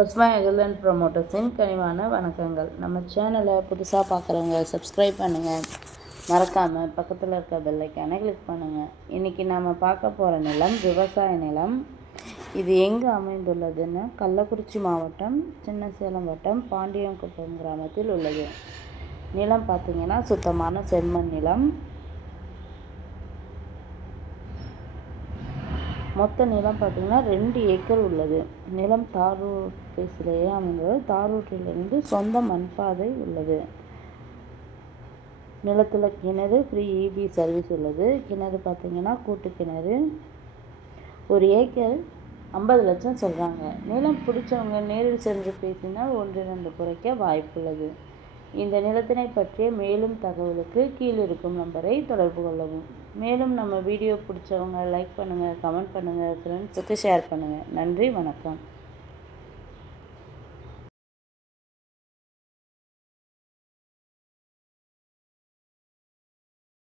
பசுமை அகல் ப்ரமோட்டர்ஸின் கனிவான வணக்கங்கள். நம்ம சேனலை புதுசாக பார்க்குறவங்க சப்ஸ்கிரைப் பண்ணுங்கள், மறக்காமல் பக்கத்தில் இருக்க பெல்லைக்கானை கிளிக் பண்ணுங்கள். இன்றைக்கி நாம் பார்க்க போகிற நிலம் விவசாய நிலம். இது எங்கே அமைந்துள்ளதுன்னு கள்ளக்குறிச்சி மாவட்டம் சின்னசேலம் வட்டம் பாண்டியங்குப்பம் கிராமத்தில் உள்ளது. நிலம் பார்த்திங்கன்னா சுத்தமான செம்மண் நிலம். மொத்த நிலம் பார்த்திங்கன்னா 2 ஏக்கர் உள்ளது. நிலம் தார் ரோட் பேஸிலேயே அமைந்துள்ளது. தார் ரோட்டிலிருந்து சொந்த மண்பாதை உள்ளது. நிலத்தில் கிணறு, ஃப்ரீ இபி சர்வீஸ் உள்ளது. கிணறு பார்த்திங்கன்னா கூட்டு கிணறு. 1 ஏக்கர் 50 லட்சம் சொல்கிறாங்க. நிலம் பிடிச்சவங்க நேரில் சென்று பேசினால் 1-2 குறைக்க வாய்ப்புள்ளது. இந்த நிலத்தினை பற்றிய மேலும் தகவலுக்கு கீழே இருக்கும் நம்பரை தொடர்பு கொள்ளவும். மேலும் நம்ம வீடியோ பிடிச்சவங்க லைக் பண்ணுங்கள், கமெண்ட் பண்ணுங்கள், ஃப்ரெண்ட்ஸுக்கு ஷேர் பண்ணுங்கள். நன்றி, வணக்கம்.